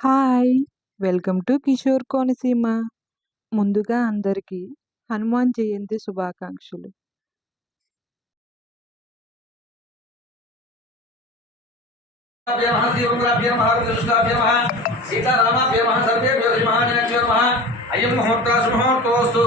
Hi! Welcome to Kishore Konaseema. ముందుగా అందరికీ హనుమాన్ జయంతి శుభాకాంక్షలు. అయం ముహూర్త సుముహూర్తోస్తు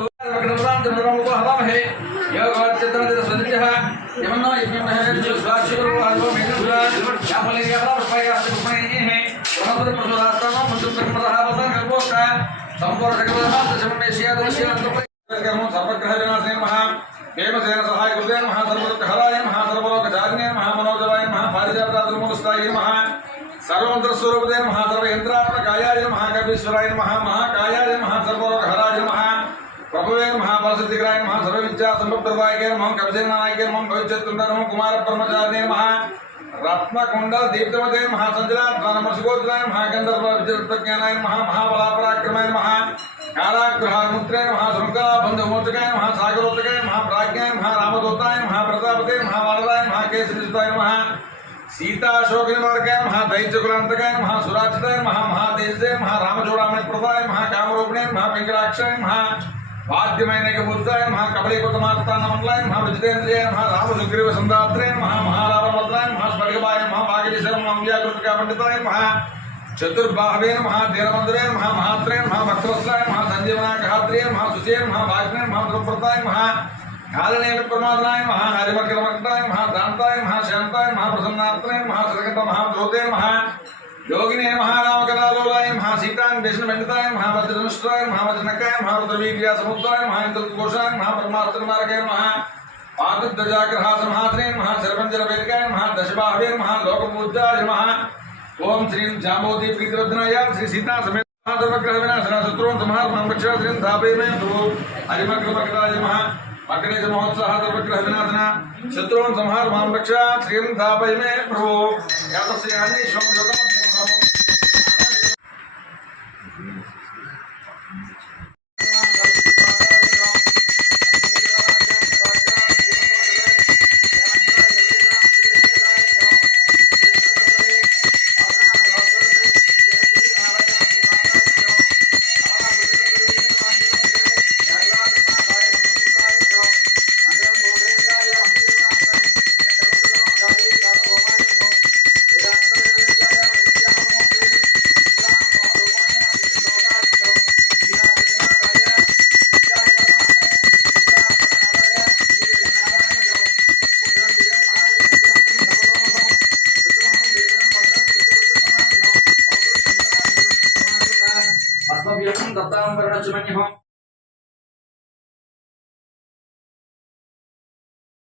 భీమసేన సహాయ కృతే మహాసర్వహరాయ మహాసర్వలోకచారిణే మహామనోజవాయ మహాపారిజాతాయ సర్వమంత్ర స్వరూపదే మహాసర్వ యంత్రాత్మకాయాయ మహాకవీశ్వరాయ మహాకాయాయ మహాసర్వలోకహరాయ ప్రభువే మహాబలసిద్ధికరాయ సర్వ విద్యా సంపత్ప్రదాయకే కవిసేనాయకే భవిష్యత్తుండ కుమార బ్రహ్మచారిణే రత్నకుండల దీప్తమతే సంజలాత్మసుగోత్రాయ గంధర్వ విద్యుజ్ఞానాయ మహాబలాపరాక్రమాయ కారాగ్రహాముత్రాయ శృంఖలాబంధమోచకాయ సాగరోత్తకాయ ప్రాజ్ఞాయ రామదూతాయ ప్రతాపతే వారదాయ కేశవిస్తాయ సీతాశోక నివారకాయ దైత్యకులాంతకాయ సురాచితాయ మహాదేశాయ రామచూడామణి ప్రదాయ కామరూపిణాయ పింగళాక్షాయ వాద్యమైనక బుద్ధాయ కబలీకృతమాత్తానమలాయ విజితేంద్రియ రామసుగ్రీవ సందాత్రే మహాలాభమద్రాయ స్వర్గపాయ వాగీశ్వర పండితాయ చతుర్బాహవే ధీరమందురే మహాత్రే భక్తవత్సలాయ సంజీవనాఘాత్రే సుచే భాగ్నే ధ్రువప్రతాయ కాలనే ప్రమాదనాయ హరిమర్గలమగ్నాయ దాంతాయ శాంతాయ ప్రసన్నాత్రే సరగంట ధ్రువతే योगिने महारामकलालोलाय सीतान विष्णुमंडिताय वज्रधनुष्ठाय वज्रनकाय रुद्रवीर्या समुद्राय इंद्रघोषाय परमास्त्रमार्गाय पादध्वजाग्रहास महात्रे सरपंचरवेदिकाय दशबाहवे लोकपूज्याय ओम श्री जाम्बोधि प्रीतिवर्धनाय श्री सीता समेत सर्वग्रह विनाशना शत्रुओं संहार रक्षा श्री धापे में हरिमग्रमग्राय अग्नि महोत्साह सर्वग्रह विनाशना शत्रुओं संहार रक्षा श्री धापे में प्रभु अस्मभ्यं दत्तां वर्णचुमन्यः